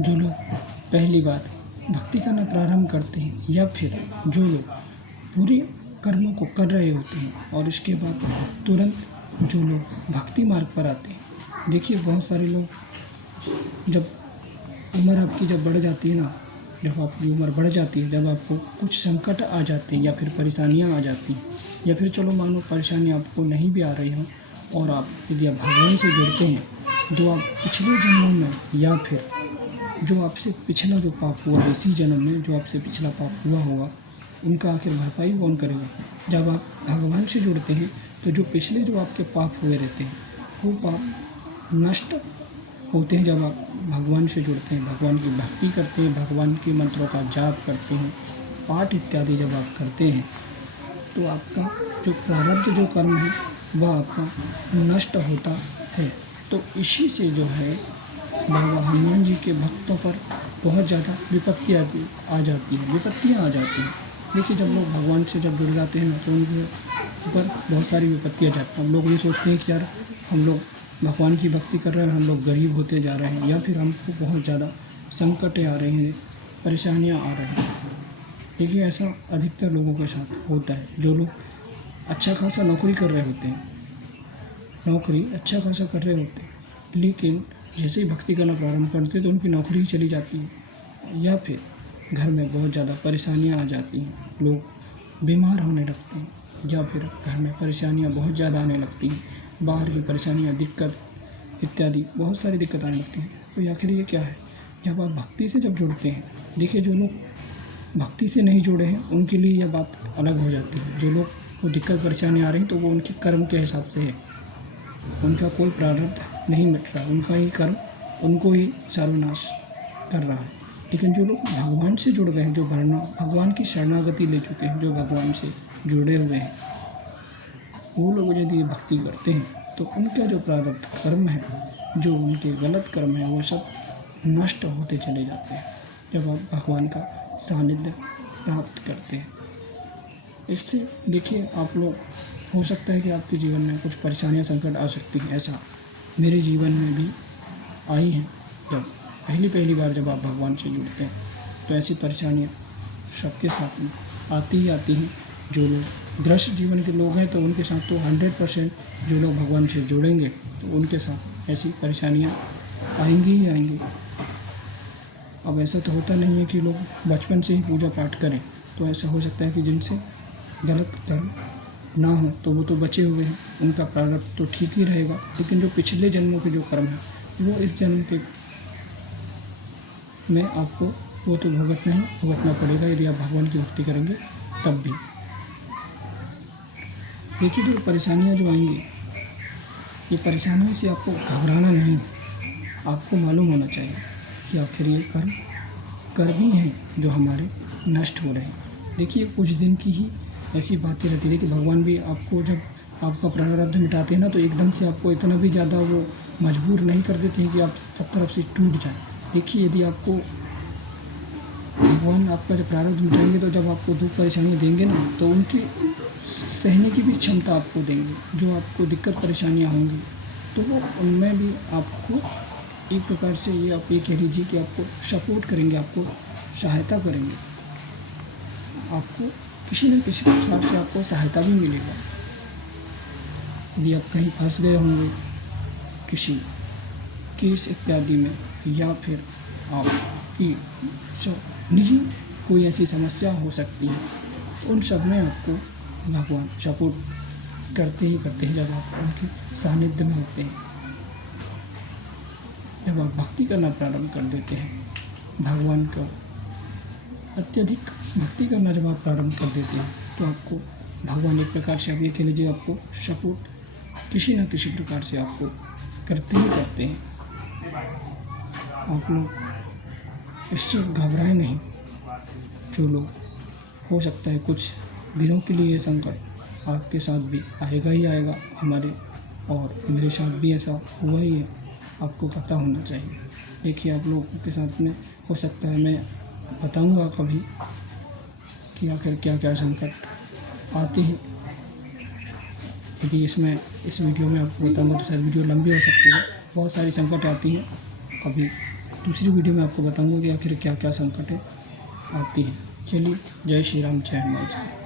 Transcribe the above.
जो लोग पहली बार भक्ति करना प्रारंभ करते हैं या फिर जो लोग पूरे कर्मों को कर रहे होते हैं और इसके बाद तुरंत जो लोग भक्ति मार्ग पर आते हैं। देखिए बहुत सारे लोग जब उम्र आपकी जब बढ़ जाती है ना, जब आपकी उम्र बढ़ जाती है, जब आपको कुछ संकट आ जाते हैं या फिर परेशानियां आ जाती हैं या फिर चलो मानो परेशानियां आपको नहीं भी आ रही हों और आप यदि आप भगवान से जुड़ते हैं तो आप पिछले जन्मों में या फिर जो आपसे पिछला जो पाप हुआ है इसी जन्म में जो आपसे पिछला पाप हुआ होगा उनका आखिर भरपाई कौन करेगा। जब आप भगवान से जुड़ते हैं तो जो पिछले जो आपके पाप हुए रहते हैं वो पाप नष्ट होते हैं। जब आप भगवान से जुड़ते हैं, भगवान की भक्ति करते हैं, भगवान के मंत्रों का जाप करते हैं, पाठ इत्यादि जब आप करते हैं तो आपका जो प्रारब्ध जो कर्म है वह आपका नष्ट होता है। तो इसी से जो है बाबा हनुमान जी के भक्तों पर बहुत ज़्यादा विपत्तियाँ आ जाती हैं। देखिए जब लोग भगवान से जब जुड़ जाते हैं ना तो उनके ऊपर बहुत सारी विपत्तियाँ जाती हैं। हम लोग ये सोचते हैं कि यार हम लोग भगवान की भक्ति कर रहे हैं, हम लोग गरीब होते जा रहे हैं या फिर हमको बहुत ज़्यादा संकटें आ रही हैं, परेशानियाँ आ रही हैं। देखिए ऐसा अधिकतर लोगों के साथ होता है। जो लोग अच्छा खासा नौकरी कर रहे होते हैं, नौकरी अच्छा खासा कर रहे होते हैं, लेकिन जैसे ही भक्ति करना प्रारंभ करते हैं तो उनकी नौकरी ही चली जाती है या फिर घर में बहुत ज़्यादा परेशानियां आ जाती हैं, लोग बीमार होने लगते हैं या फिर घर में परेशानियां बहुत ज़्यादा आने लगती हैं, बाहर की परेशानियां, दिक्कत इत्यादि बहुत सारी दिक्कत आने लगती हैं। तो आखिर ये क्या है, जब आप भक्ति से जब जुड़ते हैं, देखिए जो लोग भक्ति से नहीं जुड़े हैं उनके लिए यह बात अलग हो जाती है। जो लोग को दिक्कत परेशानी आ रही तो वो उनके कर्म के हिसाब से है, उनका कोई प्रारब्ध नहीं मिट रहा, उनका ही कर्म उनको ही सर्वनाश कर रहा है। लेकिन जो लोग भगवान से जुड़ गए हैं, जो भगवान की शरणागति ले चुके हैं, जो भगवान से जुड़े हुए हैं, वो लोग यदि भक्ति करते हैं तो उनका जो प्रारब्ध कर्म है, जो उनके गलत कर्म है, वो सब नष्ट होते चले जाते हैं जब आप भगवान का सानिध्य प्राप्त करते हैं। इससे देखिए आप लोग, हो सकता है कि आपके जीवन में कुछ परेशानियां, संकट आ सकती हैं। ऐसा मेरे जीवन में भी आई हैं। जब पहली बार जब आप भगवान से जुड़ते हैं तो ऐसी परेशानियां सबके साथ में आती ही आती हैं। जो लोग गृहस्थ जीवन के लोग हैं तो उनके साथ तो 100% जो लोग भगवान से जुड़ेंगे तो उनके साथ ऐसी परेशानियां आएंगी ही आएंगी। अब ऐसा तो होता नहीं है कि लोग बचपन से ही पूजा पाठ करें, तो ऐसा हो सकता है कि जिनसे गलत कर्म ना हो तो वो तो बचे हुए हैं, उनका प्रारब्ध तो ठीक ही रहेगा। लेकिन जो पिछले जन्मों के जो कर्म है वो इस जन्म के में आपको वो तो भुगतना पड़ेगा यदि आप भगवान की भक्ति करेंगे तब भी। देखिए जो परेशानियाँ जो आएंगी, ये परेशानियों से आपको घबराना नहीं, आपको मालूम होना चाहिए कि आखिर ये कर्म ही हैं जो हमारे नष्ट हो रहे हैं। देखिए कुछ दिन की ही ऐसी बातें रहती है कि भगवान भी आपको जब आपका प्रारब्ध मिटाते हैं ना तो एकदम से आपको इतना भी ज़्यादा वो मजबूर नहीं कर देते हैं कि आप सब तरफ से टूट जाएं। देखिए यदि आपको भगवान आपका जब प्रारब्ध मिटाएंगे तो जब आपको दुख परेशानी देंगे ना तो उनकी सहने की भी क्षमता आपको देंगे। जो आपको दिक्कत परेशानियाँ होंगी तो वो उनमें भी आपको एक प्रकार से ये आप ये कह लीजिए कि आपको सपोर्ट करेंगे, आपको सहायता करेंगे, आपको किसी न किसी प्रकार से आपको सहायता भी मिलेगा। यदि आप कहीं फंस गए होंगे किसी केस इत्यादि में या फिर आपकी निजी कोई ऐसी समस्या हो सकती है, उन सब में आपको भगवान सपोर्ट करते हैं जब आप उनके सानिध्य में होते हैं। जब आप भक्ति करना प्रारंभ कर देते हैं, भगवान का अत्यधिक भक्ति करना जब आप प्रारंभ कर देते हैं तो आपको भगवान एक प्रकार से आप ये कह लीजिए आपको सपोर्ट किसी न किसी प्रकार से आपको करते हैं। आप लोग इससे घबराए नहीं। जो लोग, हो सकता है कुछ दिनों के लिए ये संकट आपके साथ भी आएगा ही आएगा, हमारे और मेरे साथ भी ऐसा हुआ ही है, आपको पता होना चाहिए। देखिए आप लोगों के साथ में हो सकता है मैं बताऊंगा कभी कि आखिर क्या क्या संकट आते हैं। यदि इस वीडियो में आपको बताऊंगा तो शायद वीडियो लंबी हो सकती है, बहुत सारी संकट आती हैं। कभी दूसरी वीडियो में आपको बताऊंगा कि आखिर क्या क्या संकटें आती हैं। चलिए, जय श्री राम, जय हनुमान जी।